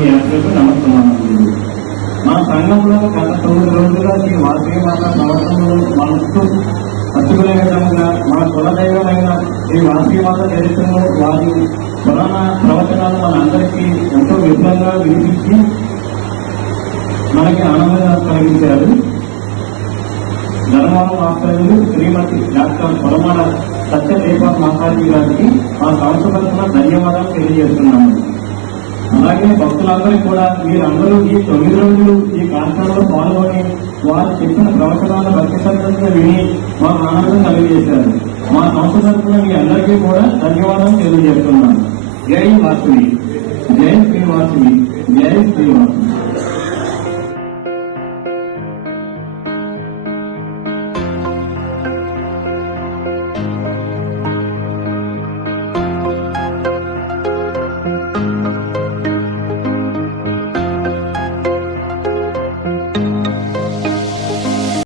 మీ యాత్రకు నమస్కారం. మా సంఘంలో గత 9 రోజులుగా ఈ వాసవి మాత ప్రవర్తనలు మనసు హత్తుకునే విధంగా మన కులదైవమైన ఈ వాసవి మాత చరిత్రను వారి పురాణ ప్రవచనాలు మనందరికీ ఎంతో విపులంగా వినిపించి మనకి ఆనందంగా కలిగించారు. ధర్మవరం ఆశ్రయులు శ్రీమతి డాక్టర్ పొలమాడ సత్యదీప మాతాజీ గారికి మా సంస్థ తరఫున ధన్యవాదాలు తెలియజేస్తున్నాము. అలాగే భక్తులందరికీ కూడా మీరందరూ ఈ 9 రోజులు ఈ కార్యక్రమంలో పాల్గొని వారు చెప్పిన ప్రవచనాలను భక్తిశ్రద్ధగా విని మాకు ఆనందం కలిగజేశారు. మా సంస్థ తరఫున మీ అందరికీ కూడా ధన్యవాదాలు తెలియజేస్తున్నాను. జై వాసవి, జై శ్రీవాసవి, జై శ్రీవాసవి.